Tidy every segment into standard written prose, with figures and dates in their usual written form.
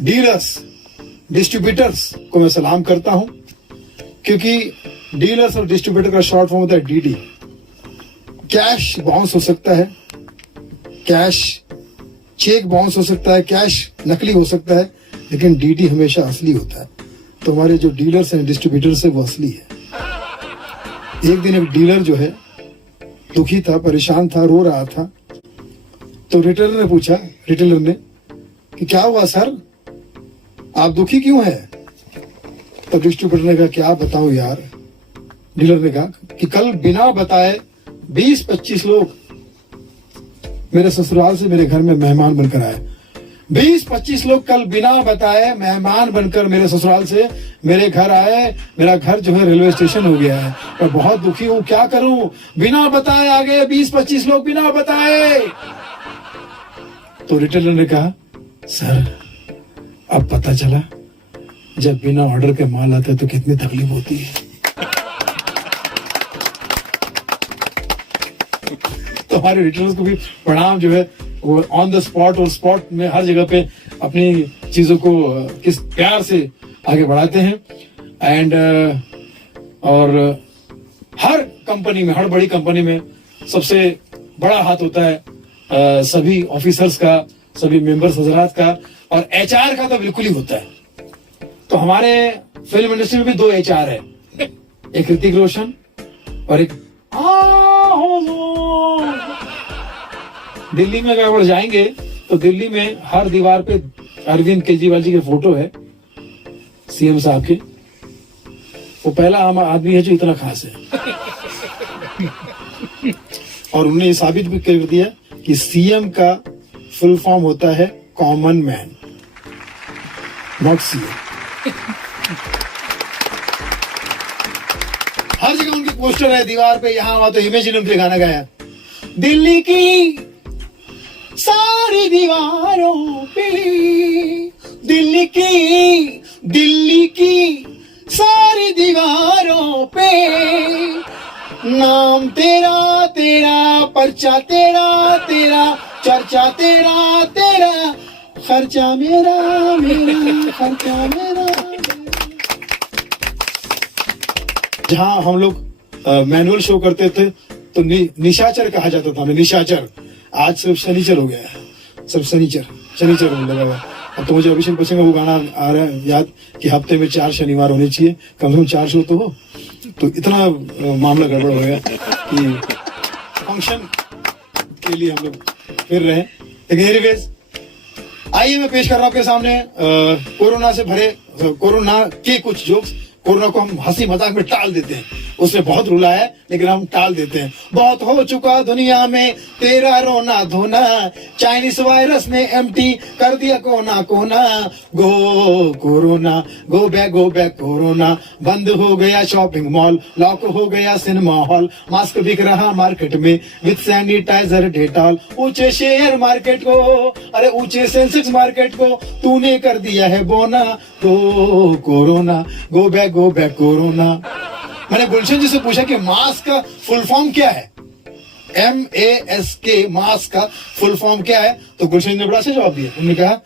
Dealers, distributors को मैं सलाम करता हूं, क्योंकि डीलर्स और डिस्ट्रीब्यूटर का शॉर्ट फॉर्म होता है डीडी। कैश बाउंस हो सकता है, कैश चेक बाउंस हो सकता है, कैश नकली हो सकता है, लेकिन डीडी हमेशा असली होता है। तो हमारे जो डीलर्स हैं, डिस्ट्रीब्यूटर्स है, वो असली है। एक दिन एक डीलर जो है दुखी था, परेशान था, रो रहा था। तो रिटेलर ने पूछा, रिटेलर ने, कि क्या हुआ सर, आप दुखी क्यों है? तो डिस्ट्रीब्यूटर ने कहा, क्या बताऊं यार। डीलर ने कहा कि कल बिना बताए 20-25 लोग मेरे ससुराल से मेरे घर में मेहमान बनकर आए। 20-25 लोग कल बिना बताए मेहमान बनकर मेरे ससुराल से मेरे घर आए। मेरा घर जो है रेलवे स्टेशन हो गया है। मैं बहुत दुखी हूँ, क्या करूं? बिना बताए आ गए 20-25 लोग, बिना बताए। तो रिटेलर ने कहा, सर अब पता चला जब बिना ऑर्डर के माल आता है तो कितनी तकलीफ होती है। तो हमारे रिटेलर्स को भी प्रणाम जो है वो ऑन द स्पॉट और स्पॉट में हर जगह पे अपनी चीजों को किस प्यार से आगे बढ़ाते हैं। एंड और हर कंपनी में, हर बड़ी कंपनी में सबसे बड़ा हाथ होता है सभी ऑफिसर्स का, सभी मेंबर्स हजरात का, और एचआर का तो बिल्कुल ही होता है। तो हमारे फिल्म इंडस्ट्री में भी 2 एचआर है, एक ऋतिक रोशन और एक दिल्ली में अगर जाएंगे तो दिल्ली में हर दीवार पे अरविंद केजरीवाल जी के फोटो है, सीएम साहब के। वो पहला आम आदमी है जो इतना खास है। और उन्होंने ये साबित भी कर दिया कि सीएम का फुल फॉर्म होता है कॉमन मैन, नॉट सीएम। हर जगह उनके पोस्टर है दीवार पे, यहां वहां। तो इमेजिन उनके गाना गाया, दिल्ली की सारी दीवारों पे, दिल्ली की सारी दीवारों पे, नाम तेरा तेरा, पर्चा तेरा तेरा, चर्चा तेरा तेरा, खर्चा मेरा मेरा, खर्चा मेरा। जहां हम लोग मैनुअल शो करते थे तो निशाचर कहा जाता था हमें, निशाचर। आज सिर्फ शनिचर हो गया है, सिर्फ शनिचर होने लगा है। अब तो मुझे अभिषेक बच्चन का वो गाना आ रहा है याद कि हफ्ते में 4 शनिवार होने चाहिए, कम से कम 4 शो तो हो। तो इतना मामला गड़बड़ हो गया कि फंक्शन के लिए हम लोग फिर रहे। लेकिन एनीवेज, आइए मैं पेश कर रहा हूं आपके सामने कोरोना से भरे, कोरोना के कुछ जोक्स। कोरोना को हम हंसी मजाक में टाल देते हैं, उसने बहुत रुला है लेकिन हम टाल देते हैं। बहुत हो चुका दुनिया में तेरा रोना धोना, चाइनीज वायरस ने एम्प्टी कर दिया कोना कोना। गो कोरोना, गो बैक कोरोना। बंद हो गया शॉपिंग मॉल, लॉक हो गया सिनेमा हॉल, मास्क बिक रहा मार्केट में विद सैनिटाइजर डेटॉल। ऊंचे शेयर मार्केट को, अरे ऊंचे सेंसेक्स मार्केट को तूने कर दिया है बोना। गो कोरोना, गो बैक कोरोना। मैंने गुलशन जी से पूछा कि मास्क का फुल फॉर्म क्या है, MASK, मास्क का फुल फॉर्म क्या है? तो गुलशन ने बड़ा अच्छा जवाब दिया। उन्होंने कहा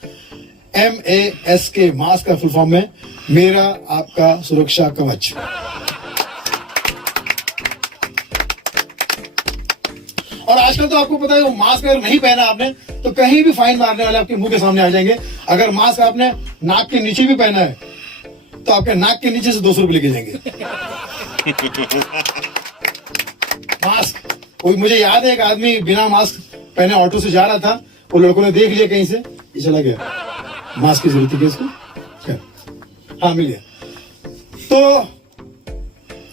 MASK, मास्क का फुल फॉर्म है मेरा आपका सुरक्षा कवच। और आजकल तो आपको पता है वो मास्क अगर नहीं पहना आपने तो कहीं भी फाइन मारने वाले आपके मुंह के सामने आ जाएंगे। अगर मास्क आपने नाक के नीचे भी पहना है तो आपके नाक के नीचे से 200 रुपए लेके जाएंगे। मास्क, कोई मुझे याद है एक आदमी बिना मास्क पहने ऑटो से जा रहा था, वो लड़कों ने देख लिया कहीं से, ये चला गया। मास्क की जरूरत थी इसको, क्या? हाँ मिल गया। तो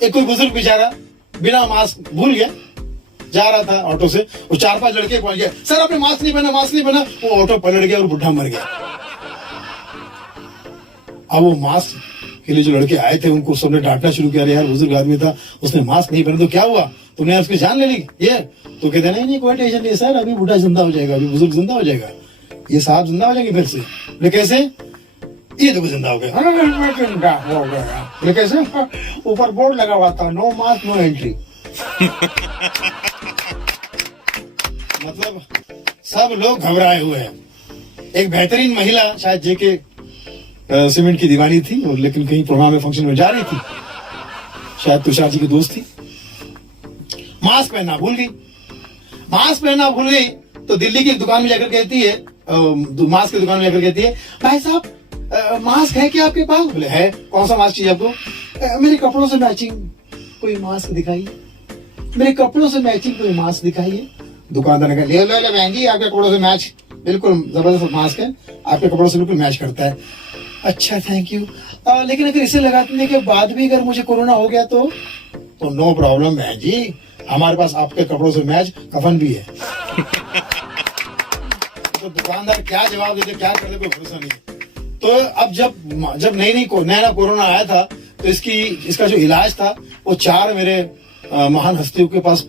एक कोई बुजुर्ग बेचारा बिना मास्क भूल गया, जा रहा था ऑटो से, वो 4-5 लड़के पहुंच गए, सर आपने मास्क नहीं पहना, मास्क नहीं पहना। वो ऑटो पलट गया और बुढ़ा मर गया। अब वो मास्क के लिए जो लड़के आए थे उनको सबने डांटना शुरू किया, यार बुजुर्ग आदमी था, उसने मास्क नहीं पहना तो क्या हुआ, तुमने उसकी जान ले ली? ये तो कहते नहीं कोई टेंशन नहीं सर, अभी बूढ़ा जिंदा हो जाएगा, अभी बुजुर्ग जिंदा हो जाएगा, ये साहब जिंदा हो जाएंगे फिर से। बोले कैसे? ये तो जिंदा हो गया। जिंदा हो गया। बोले कैसे? ऊपर बोर्ड लगा हुआ था, नो मास्क नो एंट्री। मतलब सब लोग घबराए हुए हैं। एक बेहतरीन महिला, शायद जेके सीमेंट की दीवानी थी, और लेकिन कहीं प्रोग्राम में फंक्शन में जा रही थी, शायद तुषार जी की दोस्त थी। मास्क पहनना भूल गई। मास्क पहनना भूल गई तो दिल्ली की एक दुकान में जाकर कहती है, मास्क की दुकान में जाकर कहती है, भाई साहब मास्क है क्या आपके पास? बोले है। कौन सा मास्क चाहिए आपको? मेरे कपड़ों से मैचिंग कोई मास्क दिखाइए, मेरे कपड़ों से मैचिंग कोई मास्क दिखाइए। दुकानदार ने कहा ले लो बहन जी, आपके कपड़ों से मैच, बिल्कुल जबरदस्त मास्क है, आपके कपड़ों से बिल्कुल मैच करता है। अच्छा थैंक यू, लेकिन अगर इसे लगाने के बाद भी अगर मुझे कोरोना हो गया तो नो प्रॉब्लम बहन जी, हमारे पास आपके कपड़ों से मैच कफन भी है। तो दुकानदार क्या जवाब देते, क्या करते, कोई भरोसा नहीं। तो अब जब नया कोरोना आया था तो इसका जो इलाज था वो 4 मेरे महान हस्तियों के पास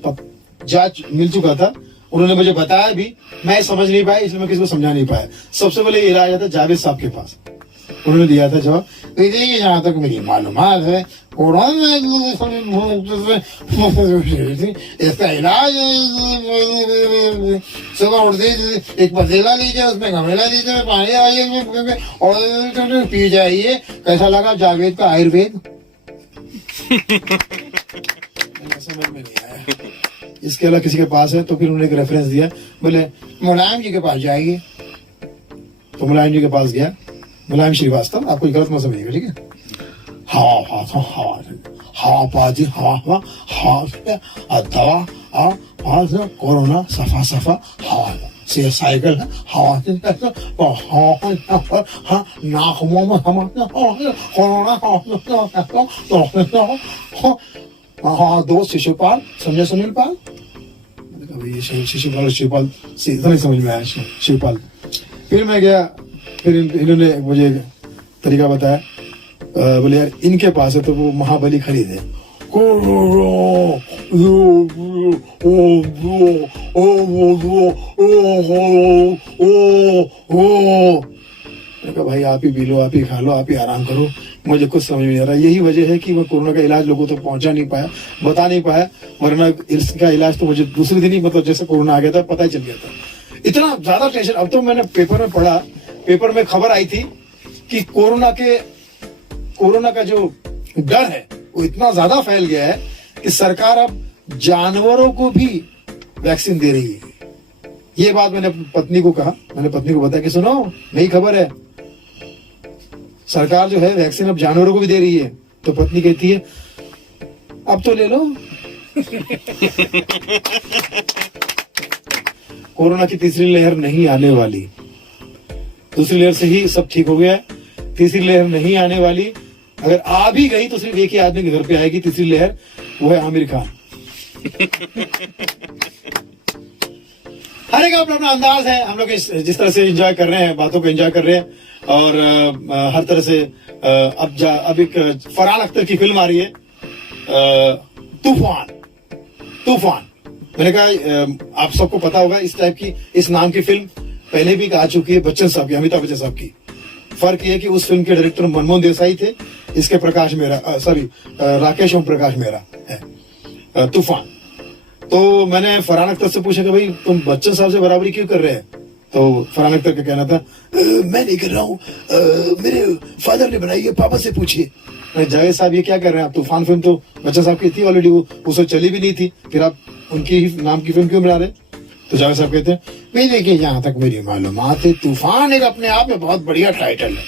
जांच मिल चुका था। उन्होंने मुझे बताया भी, मैं समझ नहीं पाया, इसलिए मैं किसी को समझा नहीं पाया। सबसे पहले इलाज आता जावेद साहब के पास, उन्होंने दिया था जवाब। देखिए जहाँ तक मेरी मालूमात है, कोरोना इसका इलाज सुबह उठते एक पतीला लीजिए, उसमें घमेला लीजिए, पानी आइए और पी जाइए। कैसा लगा जावेद का आयुर्वेद? समझ में नहीं आया। इसके अलावा किसी के पास है तो फिर उन्होंने एक रेफरेंस दिया, बोले मुलायम जी के पास जाएगी। तो मुलायम जी के पास गया, मुलायम श्रीवास्तव, आपको गलत मत समझिएगा, ठीक है? दवा कोरोना सफा से साइकिल दोस्त शिशुपाल, समझे सुनील पाल? शिशुपाल सीधा नहीं समझ में आया, शिवपाल। फिर मैं गया, फिर इन्होंने मुझे तरीका बताया, बोले यार इनके पास है तो वो महाबली खरीदे। भाई आप ही पी लो, आप ही खा लो, आप ही आराम करो, मुझे कुछ समझ में नहीं आ रहा। यही वजह है कि वो कोरोना का इलाज लोगों तक पहुंचा नहीं पाया, बता नहीं पाया, वरना इसका इलाज तो मुझे दूसरे दिन ही, मतलब जैसे कोरोना आ गया था पता ही चल गया था। इतना ज्यादा टेंशन। अब तो मैंने पेपर में पढ़ा, पेपर में खबर आई थी कि कोरोना का जो डर है वो इतना ज्यादा फैल गया है कि सरकार अब जानवरों को भी वैक्सीन दे रही है। ये बात मैंने पत्नी को कहा, मैंने पत्नी को बताया कि सुनो नई खबर है, सरकार जो है वैक्सीन अब जानवरों को भी दे रही है। तो पत्नी कहती है अब तो ले लो। कोरोना की तीसरी लहर नहीं आने वाली, दूसरी लहर से ही सब ठीक हो गया। तीसरी लहर नहीं आने वाली, अगर आ भी गई तो सिर्फ एक ही आदमी के घर पे आएगी तीसरी लहर, वो है आमिर खान। हर एक अपना अपना अंदाज है। हम लोग जिस तरह से एंजॉय कर रहे हैं, बातों को एंजॉय कर रहे हैं, और हर तरह से अब एक फरहान अख्तर की फिल्म आ रही है, तूफान। मैंने कहा आप सबको पता होगा इस टाइप की, इस नाम की फिल्म पहले भी आ चुकी है बच्चन साहब की, अमिताभ बच्चन साहब की। फर्क ये कि उस फिल्म के डायरेक्टर मनमोहन देसाई थे, इसके राकेश ओम प्रकाश मेहरा है। तूफान। तो मैंने फरहान अख्तर से पूछा कि भाई तुम बच्चन साहब से बराबरी क्यों कर रहे हैं? तो फरहान अख्तर का कहना था मैं नहीं कर रहा हूँ, मेरे फादर ने बनाई है, पापा से पूछिए। जावेद साहब ये क्या कर रहे हैं आप? तूफान फिल्म तो बच्चन साहब की थी ऑलरेडी, वो चली भी नहीं थी, फिर आप उनकी ही नाम की फिल्म क्यों बना रहे? तो जावेद साहब कहते हैं भाई देखिए जहां तक मेरी मालूमात है, तूफान एक अपने आप में बहुत बढ़िया टाइटल है।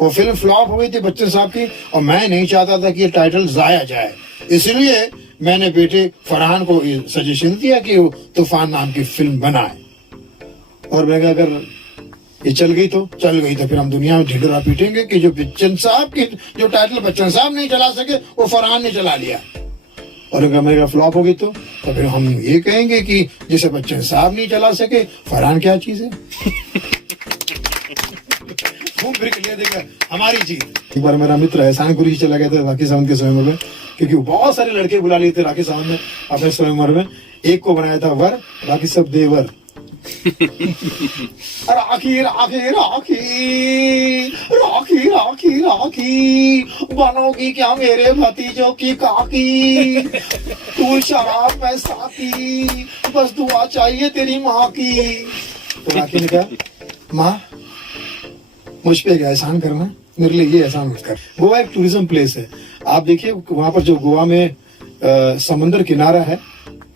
वो फिल्म फ्लॉप हो गई थी बच्चन साहब की, और मैं नहीं चाहता था कि ये टाइटल जाया जाए, इसलिए मैंने बेटे फरहान को सजेशन दिया कि वो तूफान नाम की फिल्म बनाए। और मैं कहा अगर ये चल गई तो फिर हम दुनिया में ढिंढोरा पीटेंगे कि जो बच्चन साहब की जो टाइटल बच्चन साहब नहीं चला सके वो फरहान ने चला लिया। और अगर मेरा फ्लॉप हो गई तो फिर हम ये कहेंगे कि जिसे बच्चन साहब नहीं चला सके फरहान क्या चीज है। घूम फिर के लिए देखा हमारी चीज। एक बार मेरा मित्र एहसान गुरी चला गया था राखी सावंत के स्वयंवर में, क्योंकि बहुत सारे लड़के बुला लिए थे राखी सावंत ने अपने स्वयंवर में। एक को बनाया था वर, बाकी सब देवर। राखी राखी राखी राखी राखी राखी बनोगी क्या मेरे भतीजों की काकी? तू शराब में साथी, बस दुआ चाहिए तेरी माँ की। तो राखी ने कहा माँ मुझ पे एक एहसान करना, मेरे लिए ये एहसान मत कर। गोवा एक टूरिज्म प्लेस है, आप देखिए वहां पर जो गोवा में समंदर किनारा है,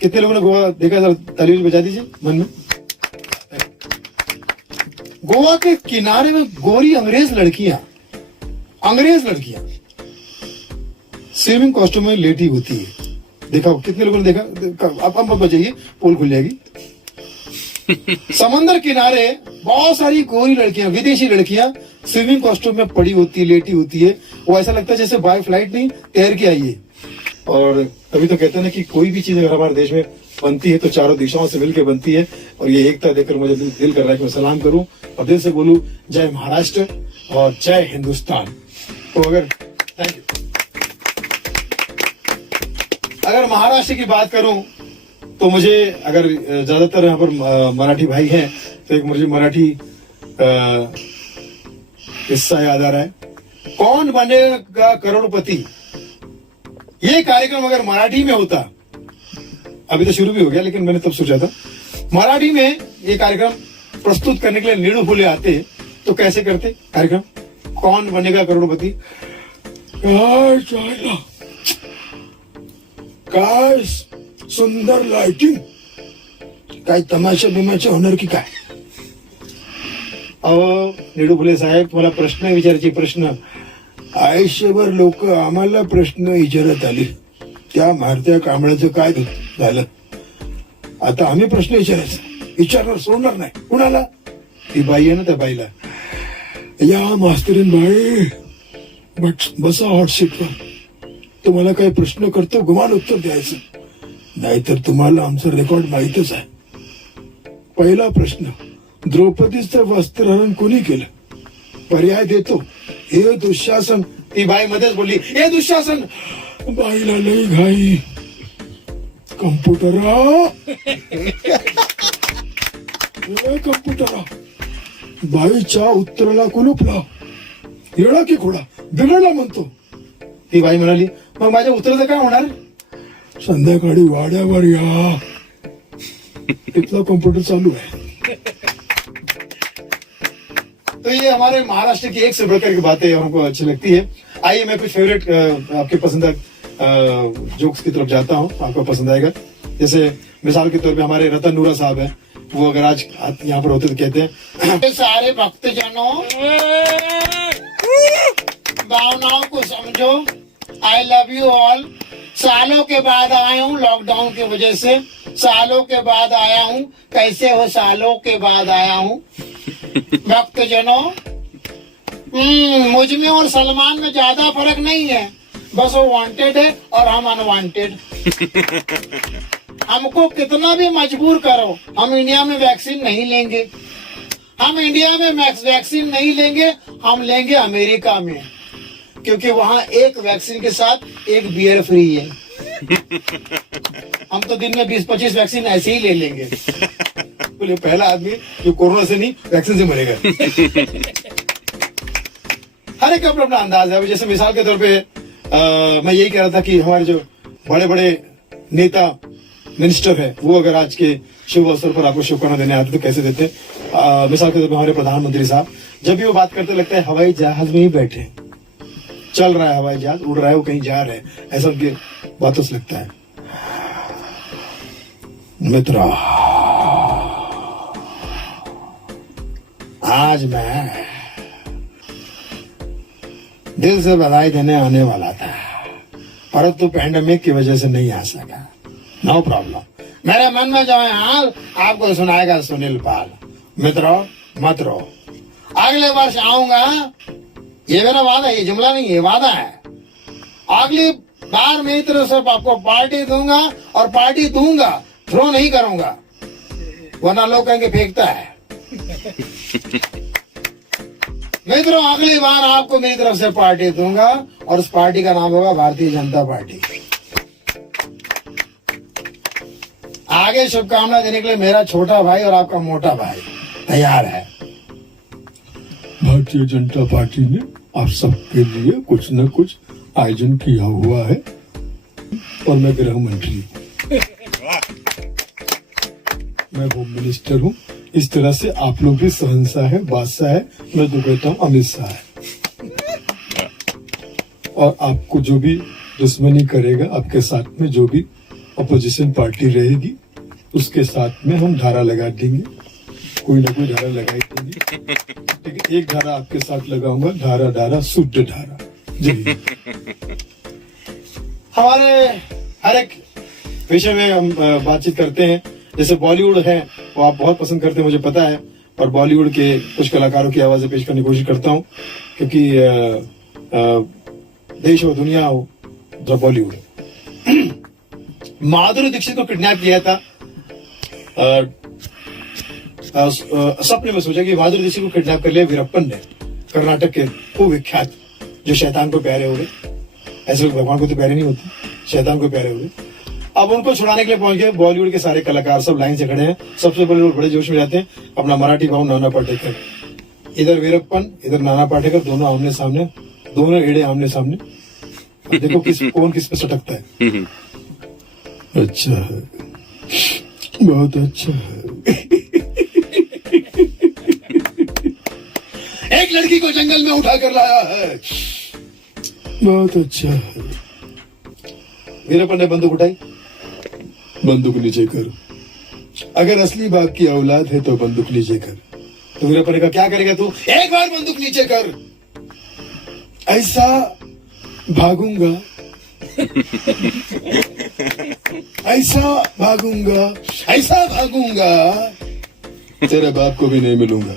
कितने लोगों ने गोवा देखा, जरा ताली बजा दीजिए मन में। गोवा के किनारे में गोरी अंग्रेज लड़कियां स्विमिंग कॉस्ट्यूम में लेटी होती है। देखा, कितने लोगों ने देखा? आप मत बजाइए, पोल खुल जाएगी। समंदर किनारे बहुत सारी गोरी लड़कियां, विदेशी लड़कियां स्विमिंग कॉस्ट्यूम में पड़ी होती है, लेटी होती है। वो ऐसा लगता है जैसे बाय फ्लाइट नहीं, तैर के आई है। और तभी तो कहते हैं ना कि कोई भी चीज अगर हमारे देश में बनती है तो चारों दिशाओं से मिलकर बनती है। और ये एकता देखकर मुझे दिल कर रहा है कि मैं सलाम करूं और दिल से बोलूं, जय महाराष्ट्र और जय हिंदुस्तान। तो थैंक यू। अगर महाराष्ट्र की बात करूं तो मुझे, अगर ज्यादातर यहाँ पर मराठी भाई हैं, तो एक मुझे मराठी किस्सा याद आ रहा है। कौन बनेगा करोड़पति, ये कार्यक्रम अगर मराठी में होता, अभी तो शुरू भी हो गया लेकिन मैंने तब सोचा था, मराठी में ये कार्यक्रम प्रस्तुत करने के लिए नीडू फुले आते तो कैसे करते कार्यक्रम, कौन बनेगा करोड़पति। काय सुंदर लाइटिंग, काय तमाशा बिमाशा होणार की काय। अहो नीडू फुले साहेब, तुम्हाला प्रश्न विचारायचे, प्रश्न आयुष्यभर लोक आम्हाला प्रश्न विचारत आले, त्या मारत्या कांबळ्याचं काय झालं, आता आम्ही प्रश्न विचारणार सोडणार नाही कुणाला। ती बाई आहे ना, त्या बाईला, या मास्तरीन बाई बसा हॉट सीटवर, तुम्हाला काही प्रश्न करतो गुमान उत्तर द्यायचं, नाहीतर तुम्हाला आमचं रेकॉर्ड माहितच आहे। पहिला प्रश्न, द्रौपदीचं वस्त्रहरण कोणी केलं? पर्याय देतो, हे दुःशासन। ती बाई मध्येच बोलली, हे दुःशासन। बाईला लई घाई, कम्प्युटरा बाईच्या उत्तराला कुलूप लाव, येडा की घोडा बिघडला म्हणतो। ती बाई म्हणाली, मग माझ्या उत्तराचं काय होणार? संध्याकाळी वाड्यावर या, तिथला कम्प्युटर चालू है। तो ये हमारे महाराष्ट्र की एक से बढ़कर की बातें हमको अच्छी लगती है। आइए मैं कुछ फेवरेट आपके पसंदीदा जोक्स की तरफ जाता हूँ, आपको पसंद आएगा। जैसे मिसाल के तौर पे हमारे रतन नूरा साहब हैं, वो अगर आज यहाँ पर होते तो कहते हैं, सारे भक्तजनों भावनाओं को समझो, आई लव यू ऑल। सालों के बाद आया हूँ लॉकडाउन की वजह से, सालों के बाद आया हूँ, कैसे हो सालों के बाद आया हूँ भक्तजनों। मुझ में और सलमान में ज्यादा फर्क नहीं है, बस वो वांटेड है और हम अनवांटेड। हमको कितना भी मजबूर करो, हम इंडिया में वैक्सीन नहीं लेंगे, हम इंडिया में वैक्सीन नहीं लेंगे, हम लेंगे अमेरिका में, क्योंकि वहां एक वैक्सीन के साथ एक बियर फ्री है। हम तो दिन में 20-25 वैक्सीन ऐसे ही ले लेंगे। बोले पहला आदमी जो कोरोना से नहीं वैक्सीन से मरेगा। हर एक अपना अपना अंदाज है। जैसे मिसाल के तौर पे मैं यही कह रहा था कि हमारे जो बड़े बड़े नेता मिनिस्टर है, वो अगर आज के शुभ अवसर पर आपको शुभकामना देने आते तो कैसे देते। मिसाल के तौर पर हमारे प्रधानमंत्री साहब जब भी वो बात करते लगता है हवाई जहाज में ही बैठे, चल रहा है हवाई जहाज, उड़ रहा है, वो कहीं जा रहे हैं, ऐसा उनकी बातों से लगता है। मित्र, आज मैं दिल से बधाई देने आने वाला था, परंतु पैंडेमिक की वजह से नहीं आ सका। नो प्रॉब्लम, मेरे मन में जो है हाल आपको सुनाएगा सुनील पाल। मित्रों मत रो, अगले वर्ष आऊंगा, ये मेरा वादा है, ये जुमला नहीं है, वादा है। अगली बार मेरी तरफ से आपको पार्टी दूंगा, और पार्टी दूंगा, थ्रो नहीं करूंगा, वरना लोग कहेंगे फेंकता है। मित्रों अगली बार आपको मेरी तरफ से पार्टी दूंगा, और उस पार्टी का नाम होगा भारतीय जनता पार्टी। आगे शुभकामना देने के लिए मेरा छोटा भाई और आपका मोटा भाई तैयार है। भारतीय जनता पार्टी ने आप सबके लिए कुछ न कुछ आयोजन किया हुआ है, और मैं गृह मंत्री हूँ, मैं होम मिनिस्टर हूँ। इस तरह से आप लोग भी शहंशाह है, बादशाह है, मैं तो कहता हूँ अमित शाह है। और आपको जो भी दुश्मनी करेगा, आपके साथ में जो भी अपोजिशन पार्टी रहेगी, उसके साथ में हम धारा लगा देंगे, कोई ना कोई धारा लगा ही देंगे। ठीक है, एक धारा आपके साथ लगाऊंगा, धारा धारा शुद्ध धारा। जी हमारे हर एक विषय में हम बातचीत करते हैं। जैसे बॉलीवुड है वो आप बहुत पसंद करते हैं, मुझे पता है, और बॉलीवुड के कुछ कलाकारों की आवाजें पेश करने की कोशिश करता हूँ, क्योंकि देश हो दुनिया हो जो बॉलीवुड है। माधुरी दीक्षित को किडनैप किया था, सपने में सोचा कि माधुरी दीक्षित को किडनैप कर लिया वीरप्पन ने, कर्नाटक के वो विख्यात जो शैतान को प्यारे हो गए। ऐसे लोग भगवान को तो प्यारे नहीं होते, शैतान को प्यारे हो गए। अब उनको छुड़ाने के लिए पहुंच गए बॉलीवुड के सारे कलाकार, सब लाइन से खड़े हैं। सबसे पहले लोग बड़े जोश में जाते हैं, अपना मराठी भाऊ नाना पाटेकर, इधर वीरप्पन इधर नाना पाटेकर, दोनों आमने सामने, दोनों एड़े आमने सामने। अब देखो कौन किस पे सटकता है। अच्छा है, बहुत अच्छा है। एक लड़की को जंगल में उठा कर लाया है, बहुत अच्छा है। वीरप्पन ने बंदूक उठाई, बंदूक नीचे कर, अगर असली बाप की औलाद है तो बंदूक नीचे कर। तो वीरप्पन ने कहा क्या करेगा तू, एक बार बंदूक नीचे कर, ऐसा भागूंगा, ऐसा भागूंगा, ऐसा भागूंगा, तेरे बाप को भी नहीं मिलूंगा।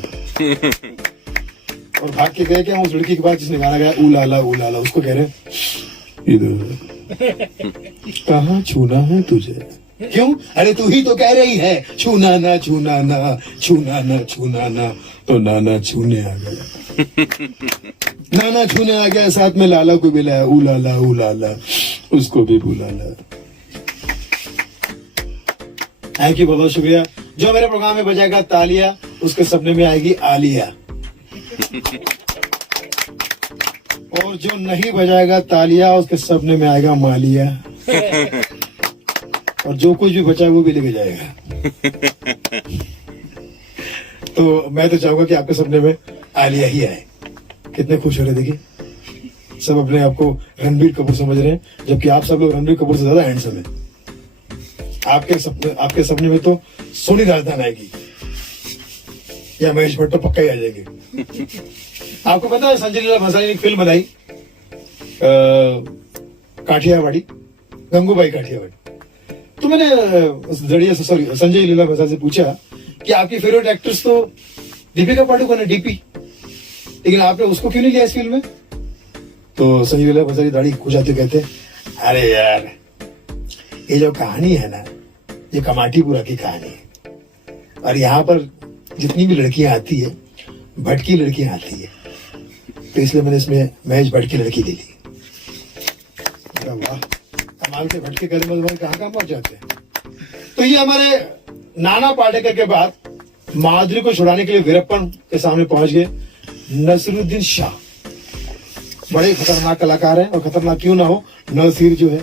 और भाग के गए क्या उस लड़की के बाद जिसने गाना गाया उलाला उलाला, उसको कह रहे इधर कहाँ छूना है तुझे, क्यों, अरे तू ही तो कह रही है छूना ना छूना ना छूना ना छूना ना, तो नाना छूने आ गया। नाना छूने आ गया, साथ में लाला को भी लाया, उलाला उलाला, उसको भी बुलाला। थैंक यू, बहुत शुक्रिया। जो मेरे प्रोग्राम में बजाएगा तालियां, उसके सपने में आएगी आलिया, और जो नहीं बजाएगा तालियां, उसके सपने में आएगा मालिया, और जो कुछ भी बचा वो भी लेके जाएगा। तो मैं तो चाहूंगा कि आपके सपने में आलिया ही आए। कितने खुश हो रहे, देखिए सब अपने आप को रणबीर कपूर समझ रहे हैं, जबकि आप सब लोग रणबीर कपूर से ज्यादा हैंडसम है। आपके सपने में तो सोनी राजदान आएगी या महेश भट्ट तो पक्का ही आ जाएंगे। आपको पता है संजय लीला भंसाली ने एक फिल्म बनाई काठियावाड़ी, गंगूबाई काठियावाड़ी। तो मैंने संजय लीला भंसाली से पूछा कि आपकी फेवरेट एक्ट्रेस तो दीपिका पादुकोण है, डीपी, लेकिन आपने उसको क्यों नहीं लिया इस फिल्म में। तो संजय लीला भंसाली दाढ़ी खुजाते कहते, अरे यार ये जो कहानी है ना, ये कमाटीपुरा की कहानी है, और यहाँ पर जितनी भी लड़कियां आती है भटकी लड़कियां आती है, तो इसलिए मैंने इसमें महेश भट्ट की लड़की ले ली। वाह, कमाल से भटके करे मतलब कहाँ पहुंच जाते हैं। तो ये हमारे नाना पाटेकर के बाद माधुरी को छुड़ाने के लिए वीरप्पन के सामने पहुंच गए नसीरुद्दीन शाह। बड़े खतरनाक कलाकार हैं, और खतरनाक क्यों ना हो, नसीर जो है।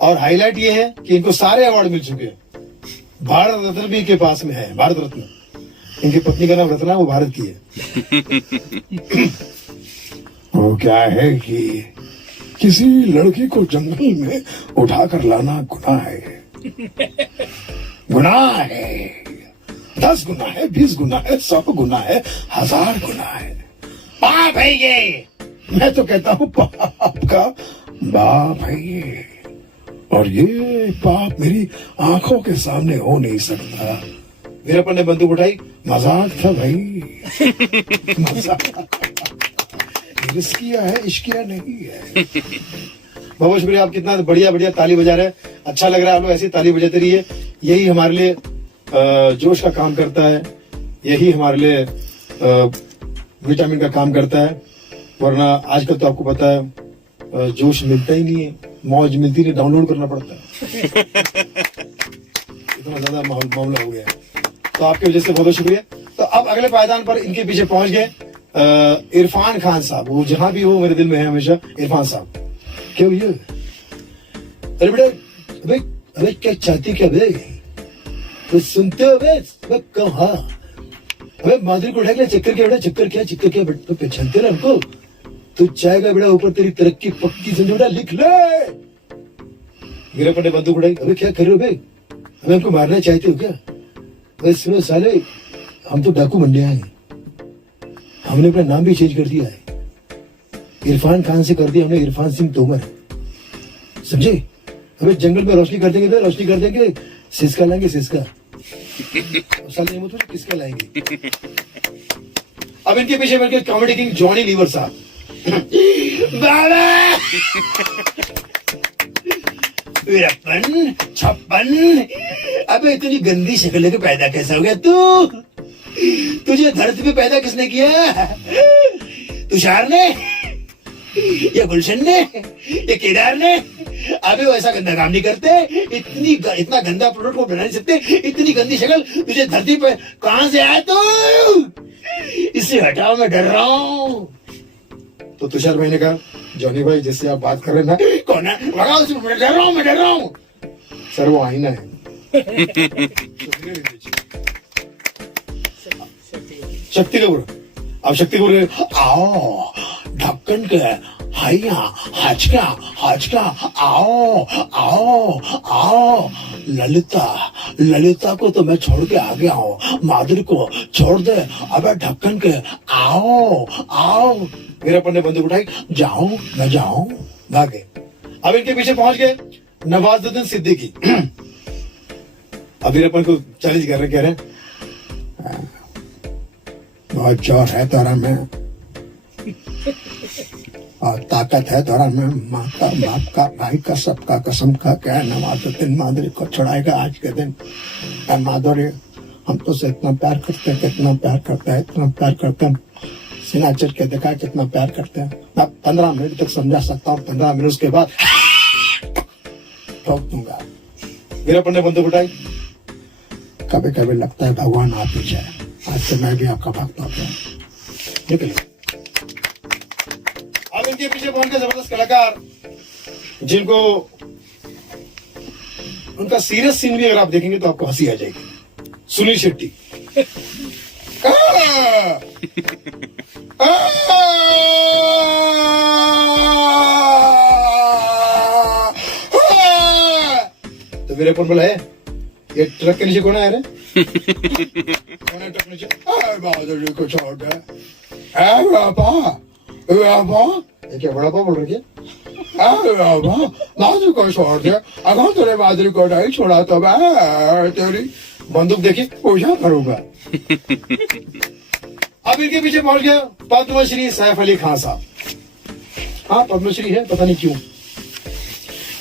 और हाईलाइट ये है कि इनको सारे अवार्ड मिल चुके हैं। भारत रत्न भी इनके पास में है, भारत रत्न। इनकी पत्नी का नाम रत्ना, वो भारत की है। वो क्या है कि किसी लड़की को जंगल में उठाकर लाना गुनाह है, गुनाह है, 10 गुना है, 20 गुना है, 100 गुना है, 1000 गुना है, पाप है ये। मैं तो कहता हूँ पाप का बाप है ये, और ये पाप मेरी आंखों के सामने हो नहीं सकता। वीरप्पन ने बंदूक उठाई, मजाक था भाई, मजाक, रिस्किया है, इश्किया नहीं है। बहुत शुक्रिया, आप कितना बढ़िया बढ़िया ताली बजा रहे हैं, अच्छा लग रहा है। आप लोग ऐसी ताली बजाते रहिए, यही हमारे लिए जोश का काम करता है, यही हमारे लिए विटामिन का काम करता है। वरना आजकल तो आपको पता है जोश मिलता ही नहीं है, मौज मिलती नहीं, डाउनलोड करना पड़ता है। इतना ज्यादा मामला हो गया है, तो आपकी वजह से बहुत शुक्रिया। तो अब अगले पायदान पर इनके पीछे पहुंच गए इरफान खान साहब। वो जहां भी हो मेरे दिल में है हमेशा इरफान साहब। क्यों ये, अरे बेटा, अबे क्या चाहती क्या बे, तो सुनते हो बे कहा, अबे माधुरी को उठा के चक्कर क्या बेटा, चक्कर क्या बेटा, पहचानते ना हमको, तू चाय का बेड़ा ऊपर तेरी तरक्की पक्की समझो बेटा, लिख ले। वीरप्पन ने बंदूक उड़ाई। अबे क्या कर रहे हो बे, हमें हमको मारना चाहते हो क्या? अरे सुनो साले, हम तो डाकू मंडिया हैं, हमने अपना नाम भी चेंज कर दिया है, इरफान खान से कर दिया हमने इरफान सिंह तोमर, समझे? अबे जंगल में रोशनी कर देंगे तो रोशनी कर देंगे, सिसका लाएंगे सिसका, साले ये मत किसका लाएंगे। अब इनके पीछे मिलकर कॉमेडी किंग जॉनी लीवर साहब। बाबा वीरप्पन छप्पन, अबे इतनी गंदी शक्ल लेके पैदा कैसा हो गया तू? तुझे धरती पे पैदा किसने किया? तुषार ने या गुलशन ने या केदार ने? अबे वो ऐसा गंदा काम नहीं करते, इतना गंदा प्रोडक्ट को बना नहीं सकते, इतनी गंदी शक्ल तुझे धरती पे कहां से आया तू? इसे हटाओ, मैं डर रहा हूं। तो तुषार भाई ने कहा, जॉनी भाई जैसे आप बात कर रहे ना, कौन है? मैं डर रहा हूं, मैं डर रहा हूं। सर वो आईना है। शक्ति कपूर, अब शक्ति कपूर आओ ढक्कन के हैया हचका हचका, आओ आओ आओ, ललिता को तो मैं छोड़ के आ गया हूँ, माधुरी को छोड़ दे, अबे ढक्कन के आओ आओ। वीरप्पन ने बंदूक उठाई, जाऊं मैं जाऊं, भागे। अब इनके पीछे पहुंच गए नवाजुद्दीन सिद्दीकी। अब वीरप्पन को चैलेंज कर रहे, कह रहे बहुत जोर है तोरा में और ताकत है तोरा में, माँ का बाप का भाई का सबका कसम खा के नवाजुद्दीन माधुरी को छुड़ाएगा आज के दिन। माधुरी हम तो से इतना प्यार करते हैं, कितना प्यार करता है, इतना प्यार करते हैं, सीना चढ़ के देखा कितना प्यार करते हैं। मैं 15 मिनट तक समझा सकता हूँ, 15 मिनट के बाद ठोक दूंगा। वीरप्पन ने बंदूक उठाई। कभी कभी लगता है भगवान आप ही जाए, आज से मैं भी आपका भक्त हो गया। निकलिए। अब इनके पीछे पहुंच के जबरदस्त कलाकार, जिनको उनका सीरियस सीन भी अगर आप देखेंगे तो आपको हंसी आ जाएगी। सुनील शेट्टी। तो मेरे पर बोला है, ये ट्रक के नीचे कौन है रे? कौन है ट्रक नीचे? बहादुर को छोड़ दे। ये क्या बड़ा पापा बोल रहे क्या? माधुरी को छोड़ दे, अगर तूने माधुरी को नहीं छोड़ा तो मैं तेरी बंदूक देखी पूजा करूंगा। अब इनके पीछे पहुंच गया पद्मश्री सैफ अली खान साहब। हाँ पद्मश्री है, पता नहीं क्यों।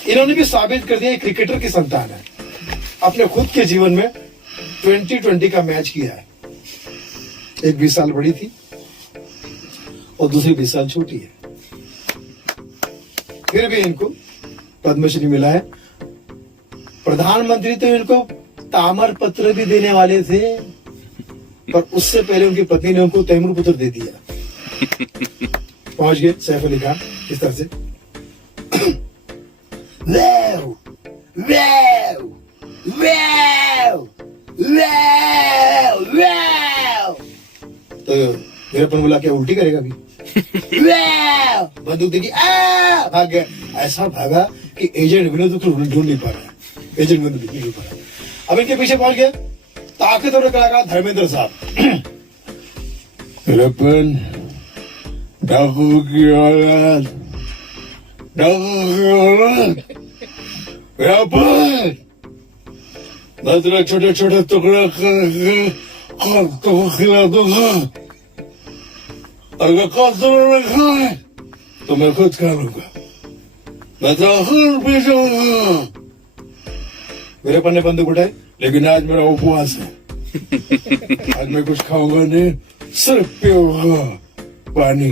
इन्होंने भी साबित कर दिया क्रिकेटर की संतान है, अपने खुद के जीवन में 2020 का मैच किया है। एक 20 साल बड़ी थी और दूसरी 20 साल छोटी है, फिर भी इनको पद्मश्री मिला है। प्रधानमंत्री तो इनको ताम्र पत्र भी देने वाले थे, पर उससे पहले उनकी पत्नी ने उनको तैमूर पुत्र दे दिया। पहुंच गए सैफ अली खान इस तरह से। वाव, वाव, वाव, वाव, वाव। तो वीरप्पन बोला क्या उल्टी करेगा अभी? बंदूक देखी, भाग गया। ऐसा भागा कि एजेंट विनोद को ढूंढ नहीं पा रहा, एजेंट विनोद ढूंढ नहीं पा रहा। अब इनके पीछे पहुंच गए ताकतवर कलाकार धर्मेंद्र साहब। वीरप्पन डाकू की औलाद, डाकू की औलाद, वीरप्पन मैं तेरा छोटे छोटे टुकड़े करके तो खिला दूंगा, अगर कस्टमर ने खाए तो मैं खुद खा लूंगा, मैं तो खून पी जाऊंगा। वीरप्पन ने बंदूक उठाई, लेकिन आज मेरा उपवास है, आज मैं कुछ खाऊंगा नहीं, सिर्फ पीऊंगा पानी।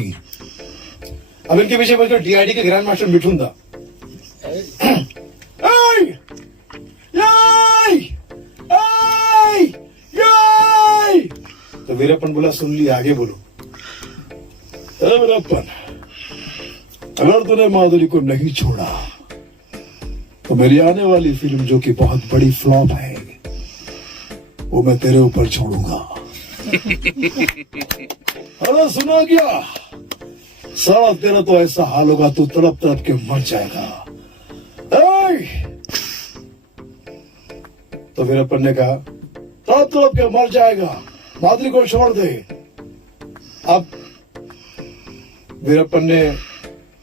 अब इनके पीछे बोलकर डीआईडी के ग्रैंड मास्टर मिठुन दा। तो वीरप्पन बोला सुन लिया, आगे बोलो। वीरप्पन अगर तूने माधुरी को नहीं छोड़ा तो मेरी आने वाली फिल्म जो कि बहुत बड़ी फ्लॉप है वो मैं तेरे ऊपर छोड़ूंगा। अरे सुना क्या? साला तेरा तो ऐसा हाल होगा, तू तड़प तड़प के मर जाएगा। तो वीरप्पन ने कहा तड़प तड़प के मर जाएगा, माधुरी को छोड़ दे। अब वीरप्पन ने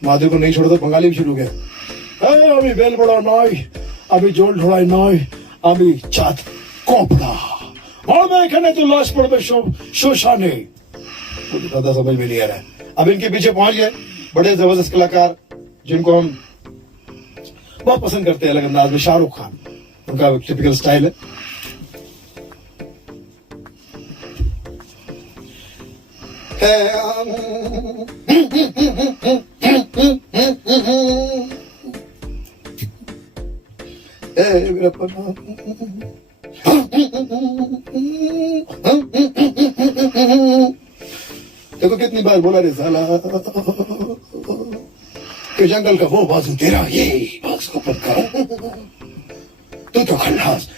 माधुरी को नहीं छोड़ा तो बंगाली भी शुरू हो गया। अभी बेल बड़ा नॉय, अभी जोल ढोड़ाई नॉय, अभी चात कोपड़ा और मैं कहने तो लाश पड़ शोशाने। मुझे पता समझ में नहीं आ रहा है। अब इनके पीछे पहुंच गए बड़े जबरदस्त कलाकार जिनको हम बहुत पसंद करते हैं अलग अंदाज में। शाहरुख खान, उनका टिपिकल स्टाइल है। देखो कितनी बार बोला रे साला कि जंगल का वो बाजू तेरा, ये बाजू को पक्का तू तो खल्लास।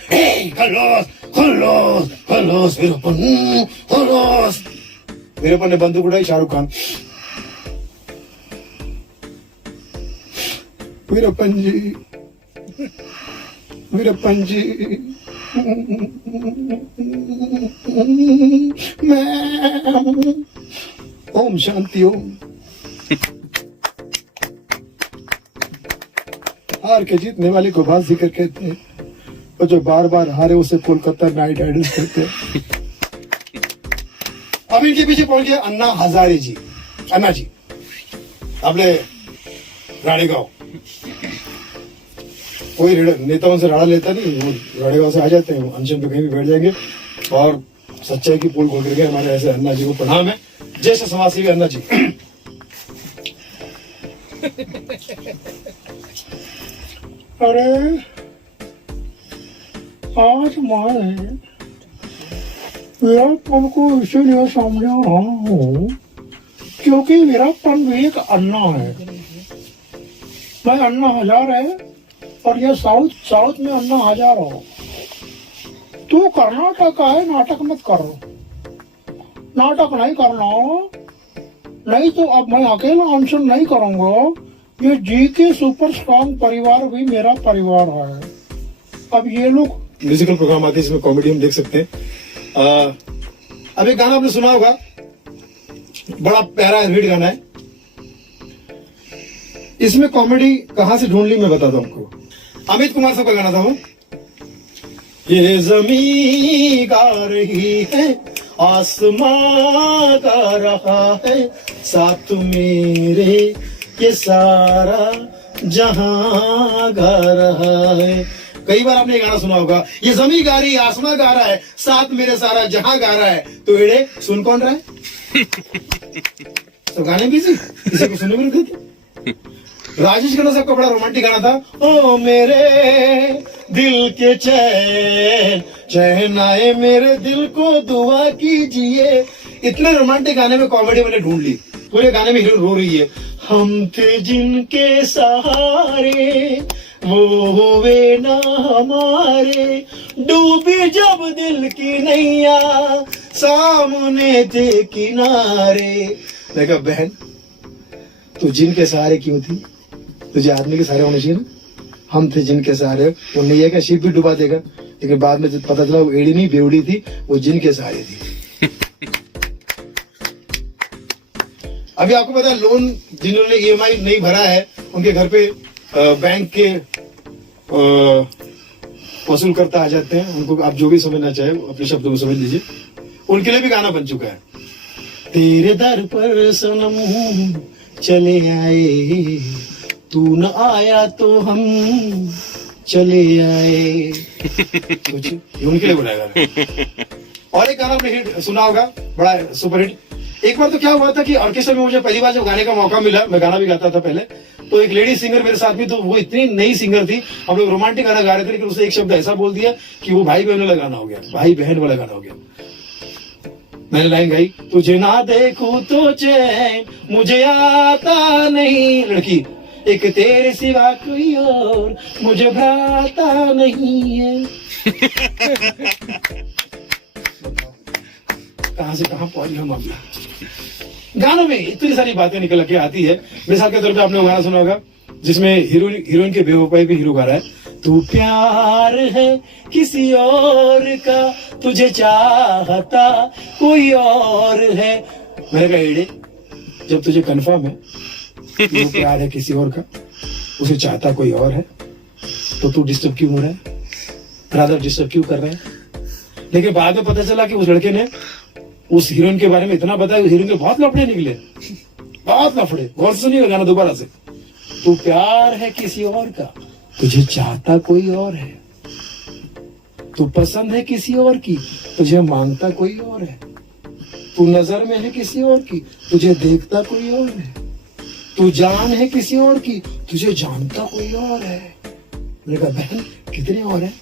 खल्लास खल्लास खल्लास वीरप्पन, खल्लास। वीरप्पन ने बंदूक उठाई। शाहरुख खान, वीरप्पन जी, वीरप्पन जी, मैं ओम शांति ओम। हार के जीतने वाले को बात जिक्र कहते हैं, और जो बार बार हारे उसे कोलकाता नाइट राइडर्स कहते हैं। अब इनके पीछे पहुंच गया अन्ना हजारे जी। अन्ना जी अपने राड़ेगांव, कोई नेताओं से राड़ा लेता नहीं, वो राड़ेगांव से आ जाते हैं, वो अनशन पे कहीं भी बैठ जाएंगे और सच्चाई की पोल खोल करके हमारे ऐसे अन्ना जी को प्रणाम है। ज्येष्ठ समाजसेवी अन्ना जी। अरे आज मैं वीरप्पन को इसीलिए समझा रहा हूँ क्योंकि वीरप्पन भी एक अन्ना है। मैं अन्ना हजार है और ये साउथ में अन्ना हजार हो। तू कर्नाटक का है, नाटक मत करो, नाटक नहीं करना, नहीं तो अब मैं अकेला अनशन नहीं करूंगा। ये जी के सुपर स्ट्रॉन्ग परिवार भी मेरा परिवार है। अब ये लोग म्यूजिकल प्रोग्राम आते हैं इसमें कॉमेडी हम देख सकते हैं। अब एक गाना आपने सुना होगा, बड़ा प्यारा हिट गाना है। इसमें कॉमेडी कहां से ढूंढ ली मैं बताता हूं आपको। अमित कुमार साहब का गाना था वो। ये ज़मीं गा रही है, आसमां गा रहा है, साथ मेरे ये सारा जहां गा रहा है। कई बार आपने ये गाना सुना होगा, ये ज़मीं गा रही है, आसमां गा रहा है, साथ मेरे सारा जहां गा रहा है। तो एड़े सुन कौन रहा है? तो गाने भी किसी को सुनने में देते। राजेश खन्ना साहब का बड़ा रोमांटिक गाना था, ओ मेरे दिल के चैन, चैन आए मेरे दिल को दुआ कीजिए। इतने रोमांटिक गाने में कॉमेडी मैंने ढूंढ ली। पूरे गाने में हीरो रो रही है, हम थे जिनके सहारे वो हुए ना हमारे, डूबी जब दिल की नैया सामने थे किनारे। देखा बहन, तू जिनके सहारे क्यों थी? तुझे आदमी के सहारे होने चाहिए ना। हम थे जिनके सहारे, वो नैया का शिप भी डुबा देगा, लेकिन बाद में पता चला वो एड़ी नहीं बेवड़ी थी, वो जिनके सहारे थी। अभी आपको पता है, लोन जिन्होंने ईएमआई नहीं भरा है उनके घर पे बैंक के वसूल करता आ जाते हैं। उनको आप जो भी समझना चाहे अपने शब्दों में समझ लीजिए। उनके लिए भी गाना बन चुका है। तेरे दर पर सनम चले आए, तू न आया तो हम चले आए। उनके लिए बनाया गाना। और एक गाना आपने हिट सुना होगा, बड़ा सुपर हिट। एक बार तो क्या हुआ था कि ऑर्केस्ट्रा में मुझे पहली बार जब गाने का मौका मिला, मैं गाना भी गाता था पहले, तो एक लेडी सिंगर मेरे साथ भी, तो वो इतनी नई सिंगर थी, हम लोग रोमांटिक गाना गा रहे थे, लेकिन उसने एक शब्द ऐसा बोल दिया कि वो भाई बहन वाला गाना हो गया, भाई बहन वाला गाना हो गया। मैंने लाइन गाई, तुझे ना देखूं तो चैन मुझे आता नहीं, लड़की एक तेरे सिवा कोई और मुझे भाता नहीं है। कहां से कहां पहुंच गया मामला। गानों में इतनी सारी बातें निकल के आती है। मिसाल के तौर पे आपने वो गाना सुना होगा जिसमें हीरोइन के बेवफाई पे हीरो गा रहा है, तू प्यार है किसी और का, तुझे चाहता कोई और है। मैंने कहा एड़े, जब तुझे कंफर्म है कि वो प्यार है किसी और का, उसे चाहता कोई और है, तो तू डिस्टर्ब क्यों हो रहा है, रादर डिस्टर्ब क्यों कर रहे हैं। लेकिन बाद में पता चला कि उस लड़के ने उस हीरोइन के बारे में इतना बताया, उस हीरोइन के बहुत लफड़े निकले, बहुत लफड़े। गौर से सुनिएगा गाना दोबारा से। तू प्यार है किसी और का, तुझे चाहता कोई और है, तू पसंद है किसी और की, तुझे मांगता कोई और है, तू नजर में है किसी और की, तुझे देखता कोई और है, तू जान है किसी और की, तुझे जानता कोई और है। मैंने कहा बहन कितने और है।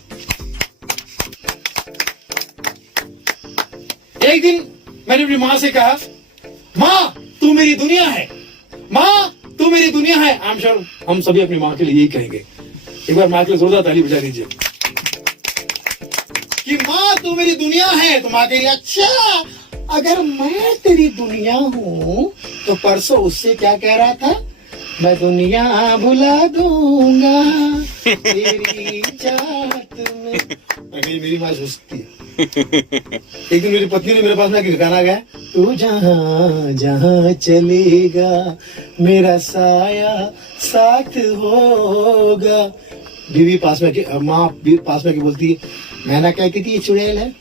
एक दिन मैंने अपनी माँ से कहा, माँ तू मेरी दुनिया है, माँ तू मेरी दुनिया है। आई एम श्योर हम सभी अपनी माँ के लिए यही कहेंगे। एक बार माँ के लिए जोरदार ताली बजा दीजिए कि माँ तू मेरी दुनिया है। तो माँ कह रही अच्छा, अगर मैं तेरी दुनिया हूँ तो परसों उससे क्या कह रहा था, मैं दुनिया भुला दूंगा तेरी चाहत में। मेरी माँ सोचती है। एक दिन मेरी पत्नी ने मेरे पास में आके गाना गाया, तू जहाँ जहाँ चलेगा मेरा साया साथ होगा। बीवी पास में आके, माँ पास में आके बोलती है, मैं ना कहती थी ये चुड़ैल है।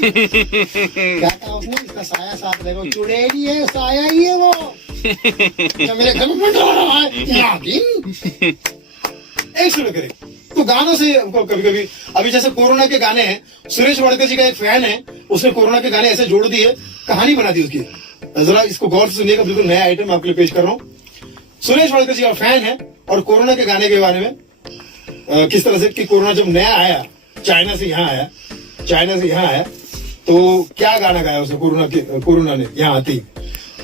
क्या कहा उसने, इसका साया साथ रहेगा। चुड़ैल ही है, साया ही है वो। मेरे घर में रहा है। एक सुनो करे तो गानों से कभी कभी, अभी जैसे कोरोना के गाने हैं, सुरेश वाडकर जी का एक फैन है, उसने कोरोना के गाने ऐसे जोड़ दिए, कहानी बना दी उसकी। जरा इसको गौर से सुनिएगा, बिल्कुल नया आइटम आपके लिए पेश कर रहा हूँ। सुरेश वाडकर जी का फैन है और कोरोना के गाने के बारे में किस तरह से कि कोरोना जब नया आया, चाइना से यहाँ आया, तो क्या गाना गाया उसने कोरोना ने यहाँ आते ही,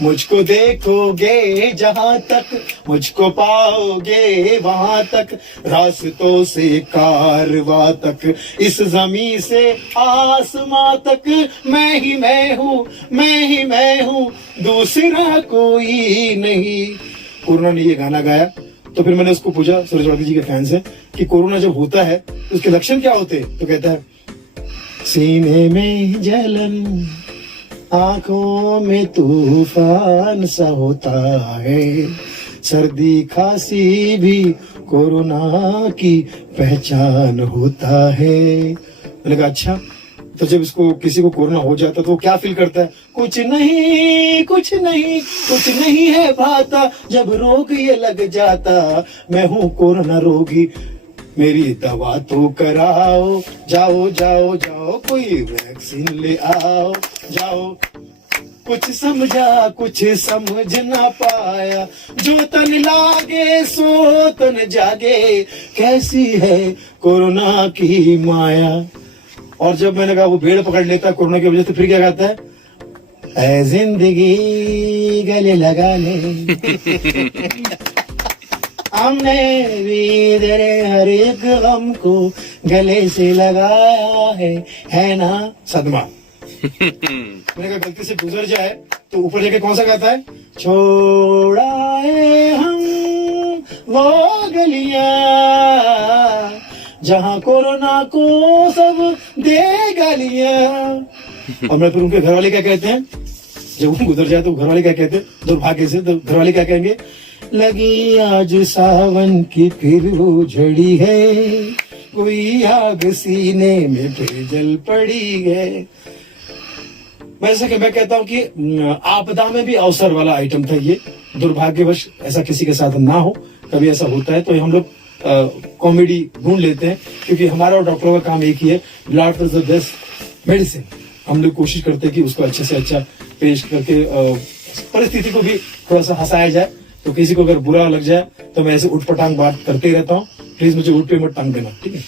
मुझको देखोगे जहां तक, मुझको पाओगे वहां तक, रास्तों से कारवां तक, इस जमीन से आसमां तक, मैं ही मैं हूँ, दूसरा कोई नहीं। कोरोना ने ये गाना गाया। तो फिर मैंने उसको पूछा, सुरेश वाडकर जी के फैन से, कि कोरोना जब होता है तो उसके लक्षण क्या होते हैं। तो कहता है, सीने में जलन, आंखों में तूफान सा होता है, सर्दी खांसी भी कोरोना की पहचान होता है। मैंने कहा अच्छा, तो जब इसको किसी को कोरोना हो जाता तो वो क्या फील करता है। कुछ नहीं है भाता, जब रोग ये लग जाता, मैं हूँ कोरोना रोगी, मेरी दवा तो कराओ, जाओ कोई वैक्सीन ले आओ, जाओ। कुछ समझा कुछ समझ ना पाया, जो तन लागे सो तन जागे, कैसी है कोरोना की माया। और जब मैंने कहा वो भेड़ पकड़ लेता है कोरोना की वजह से, फिर क्या कहता है, ऐ जिंदगी गले लगा ले, हमने भी तेरे हर एक गम को गले से लगाया है ना सदमा। मैंने कहा गलती से गुजर जाए तो ऊपर जाके कौन सा गाता है, छोड़ाए हम वो गलियां जहां कोरोना को सब दे गालियां। और मैं फिर उनके घर वाले क्या कहते हैं, जब वो गुजर जाए तो घर वाले क्या कहते हैं, दुर्भाग्य से घर वाले क्या कहेंगे, लगी आज सावन की फिर वो झड़ी है, कोई आग सीने में फिर जल पड़ी है। मैं कहता हूँ कि आपदा में भी अवसर वाला आइटम था ये। दुर्भाग्यवश ऐसा किसी के साथ ना हो, कभी ऐसा होता है तो हम लोग कॉमेडी ढूंढ लेते हैं, क्योंकि हमारा और डॉक्टरों का काम एक ही है, laughter is the best medicine. हम लोग कोशिश करते हैं कि उसको अच्छे से अच्छा पेश करके परिस्थिति को भी थोड़ा सा हंसाया जाए। तो किसी को अगर बुरा लग जाए तो मैं ऐसे उठपटांग बात करते ही रहता हूँ, प्लीज मुझे उठ पे मत टांग देना, ठीक है।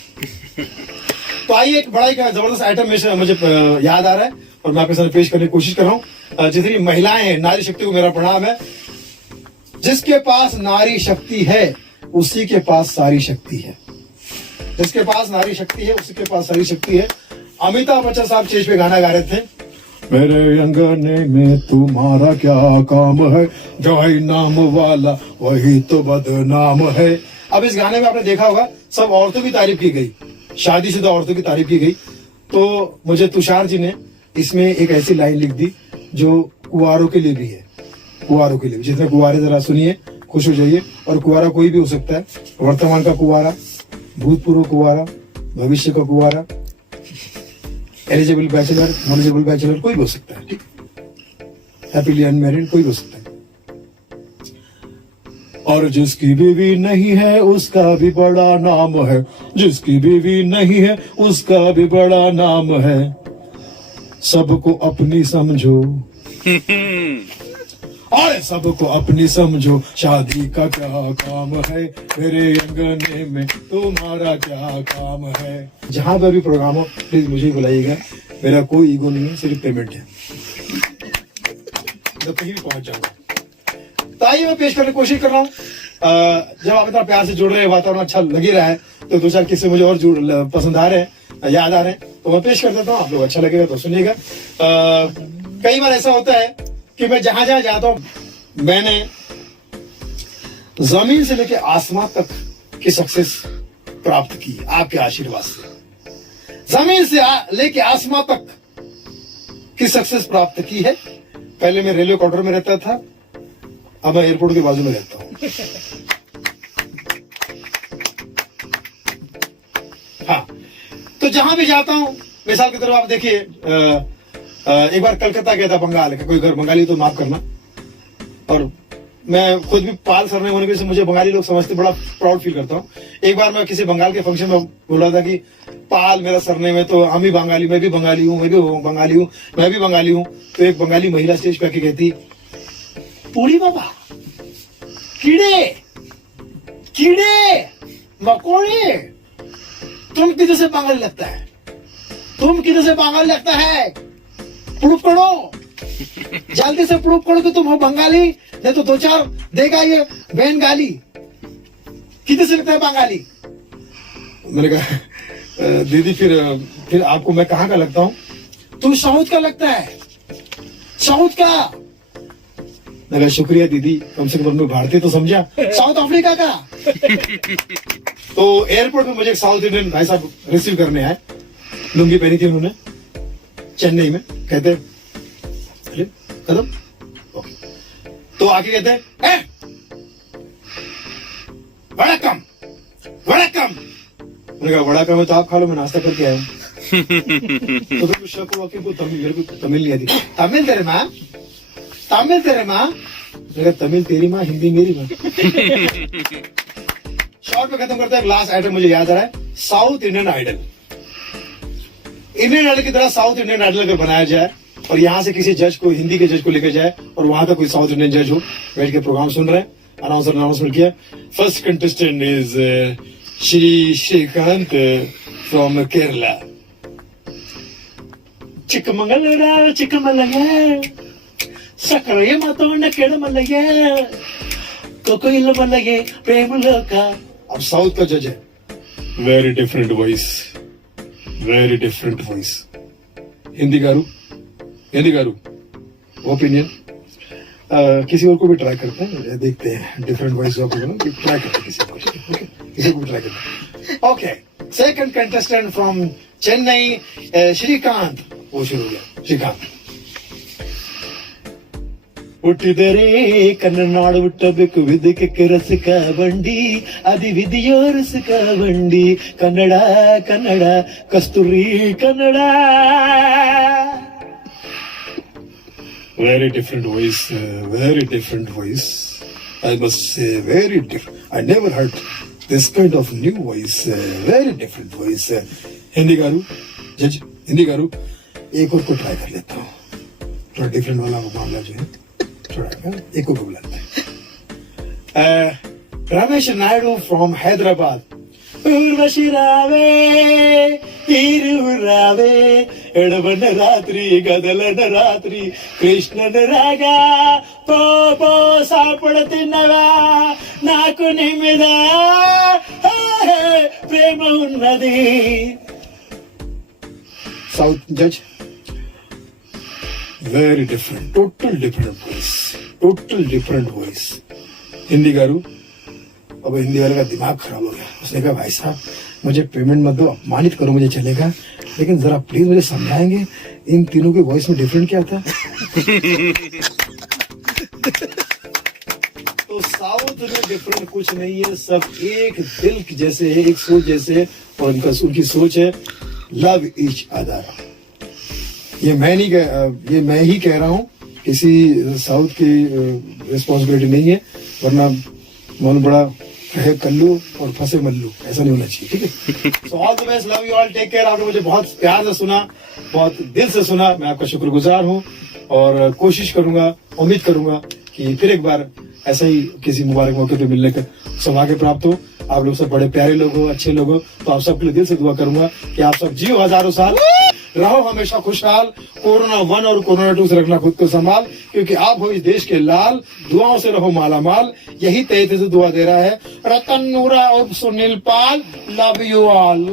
तो आइए, एक बड़ा ही जबरदस्त आइटम मुझे याद आ रहा है और मैं आपके साथ पेश करने की कोशिश कर रहा हूँ। जितनी महिलाएं हैं, नारी शक्ति को मेरा प्रणाम है। जिसके पास नारी शक्ति है उसी के पास सारी शक्ति है, जिसके पास नारी शक्ति है उसी के पास सारी शक्ति है। अमिताभ बच्चन साहब स्टेज पे गाना गा रहे थे मेरे अंगने में तुम्हारा क्या काम है, जो है नाम वाला वही तो बदनाम है। अब इस गाने में आपने देखा होगा सब औरतों की तारीफ की गई, शादीशुदा औरतों की तारीफ की गई। तो मुझे तुषार जी ने इसमें एक ऐसी लाइन लिख दी जो कुंवारों के लिए भी है, कुंवारों के लिए। जितने कुंवारे जरा सुनिए, खुश हो जाइए। और कुंवारा कोई भी हो सकता है, वर्तमान का कुंवारा, भूतपूर्व कुंवारा, भविष्य का कुंवारा, एलिजिबल बैचलर, नॉलेजेबल बैचलर, कोई भी हो सकता है। ठीक, हैप्पीली अनमैरिड कोई भी हो सकता है। और जिसकी बीवी नहीं है उसका भी बड़ा नाम है, जिसकी बीवी नहीं है उसका भी बड़ा नाम है। सबको अपनी समझो और सबको अपनी समझो, शादी का क्या काम है, मेरे अंगने में तुम्हारा क्या काम है। जहां पर भी प्रोग्राम हो प्लीज मुझे ही बुलाइएगा, मेरा कोई ईगो नहीं है, सिर्फ पेमेंट है, तो कहीं भी पहुंच जाऊंगा। तो आइए मैं पेश करने की कोशिश कर रहा हूँ। जब आप इतना प्यार से जुड़ रहे हैं, वातावरण अच्छा लग ही रहा है, तो दो चार किस्से मुझे और पसंद आ रहे हैं, याद आ रहे हैं, तो मैं पेश कर देता हूँ। आप लोग अच्छा लगेगा तो सुनिएगा। कई बार ऐसा होता है कि मैं जहां जहां जाता हूं, मैंने जमीन से लेकर आसमान तक की सक्सेस प्राप्त की आपके आशीर्वाद से। जमीन से लेके आसमान तक की सक्सेस प्राप्त की है। पहले मैं रेलवे क्वार्टर में रहता था, अब मैं एयरपोर्ट के बाजू में रहता हूं। हाँ, तो जहां भी जाता हूं, मिसाल की तरफ आप देखिए, एक बार कलकत्ता गया था, बंगाल का कोई घर, बंगाली तो माफ करना, और मैं खुद भी पाल सरने होने की वजह से मुझे बंगाली लोग समझते, बड़ा प्राउड फील करता हूँ। एक बार मैं किसी बंगाल के फंक्शन में बोला था कि पाल मेरा सरने में, तो हम भी बंगाली, मैं भी बंगाली हूँ, मैं भी बंगाली हूँ, मैं भी बंगाली हूँ। तो एक बंगाली महिला स्टेज पे आके कहती, पूरी बाबा, कीड़े कीड़े मकोड़े, तुम किधर से बंगाली लगता है, तुम किधर से बंगाली लगता है, प्रूफ करो, जल्दी से प्रूफ करो कि तुम हो बंगाली, नहीं तो दो चार देगा ये बहन गाली। किधर से लगता है बंगाली? मैंने कहा दीदी फिर आपको मैं कहाँ का लगता हूँ? तू साउथ का लगता है, साउथ का। मैंने कहा शुक्रिया दीदी, कम से कम मैं भारतीय तो समझा, साउथ अफ्रीका का। तो एयरपोर्ट में मुझे एक साउथ इंडियन भाई साहब रिसीव करने आए, लुंगी पहनी थी उन्होंने, चेन्नई में। कहते अरे कदम, तो आके कहते हैं वड़कम वड़कम। मैंने कहा वड़कम है तो आप खा लो, मैं नाश्ता करके आया हूँ। तो फिर शक हुआ कि वो तमिल, मेरे को तमिल नहीं आती। तमिल तेरे माँ, तमिल तेरे माँ। मैंने कहा तमिल तेरी माँ, हिंदी मेरी माँ। शॉर्ट में खत्म करता है। लास्ट आइटम मुझे याद आ रहा है, south Indian Idol. Indian Idol की तरह साउथ इंडियन आइडल अगर बनाया जाए और यहाँ से किसी जज को, हिंदी के जज को लेकर जाए, और वहां का कोई साउथ इंडियन जज हो, बैठ के प्रोग्राम सुन रहे हैं, अनाउंसर अनाउंसमेंट किया, first contestant is Shri Srikanth from Kerala. Chikmagalur चिकमलगे सकरय मतोंड केडमलगे कोकोइल मलगे प्रेम लोका। अब साउथ का जज है, very different voice, very different voice. Hindi garu, Hindi garu opinion. किसी और को भी ट्राई करते हैं, देखते हैं डिफरेंट वॉइस ओपिनियन, ट्राई करते हैं किसी को, किसी को भी ट्राई करते हैं। Okay, second contestant from Chennai, Srikanth. वो शुरू हो गया, श्रीकांत। ಹುಟ್ಟಿದರೆ ಕನ್ನನಾಡು ಹುಟ್ಟಬೇಕು, ವಿದಕ್ಕೆ ರಸಿಕ ಬಂಡಿ, ಅದಿ ವಿಧಿಯೋ ರಸಿಕ ಬಂಡಿ, ಕನ್ನಡ ಕನ್ನಡ ಕಸ್ತೂರಿ Kannada. Very different voice, very different voice. I must say very different. I never heard this kind of new voice, very different voice. Hindi गारू जज, हिंदी गारू एक और को ट्राई कर लेता हूँ, थोड़ा डिफरेंट वाला मामला जो है, एक को बुलाते हैं। रमेश नायडू फ्रॉम हैदराबाद। उर्वशी रावे हिरू रावे एडबन रात्रि गदलन रात्रि कृष्णन रागा पोपो सापड़ती नवा नाकु निमिद प्रेम उन्नदी। साउथ जज very different, total different voice. Hindi garu, अब हिंदी वाले का दिमाग खराब हो गया। उसने कहा भाई साहब मुझे पेमेंट मत दो, अपमानित करो मुझे चलेगा, लेकिन जरा प्लीज मुझे समझाएंगे इन तीनों की वॉइस में डिफरेंट क्या था। तो साउथ में डिफरेंट कुछ नहीं है, सब एक दिल जैसे है, एक सोच जैसे है, और उनकी सोच है लव ईच अदर। ये मैं ही कह रहा हूँ, किसी साउथ की रिस्पॉन्सिबिलिटी नहीं है, वरना मन बड़ा कहे कल्लू और फंसे मल्लू, ऐसा नहीं होना चाहिए। ठीक है, so all the best, love you all, take care. आपने मुझे बहुत प्यार से सुना, बहुत दिल से सुना, मैं आपका शुक्रगुजार हूँ, और कोशिश करूंगा, उम्मीद करूंगा कि फिर एक बार ऐसा ही किसी मुबारक मौके पे मिलने का सौभाग्य प्राप्त हो। आप लोग सब बड़े प्यारे लोग हो, अच्छे लोग हो, तो आप सबके लिए दिल से दुआ करूंगा कि आप सब जियो हजारों साल, रहो हमेशा खुशहाल, कोरोना 1 और कोरोना 2 से रखना खुद को संभाल, क्योंकि आप हो इस देश के लाल, दुआओं से रहो माला माल, यही तहे दिल से दुआ दे रहा है रतन नूरा और Sunil Pal. Love you all.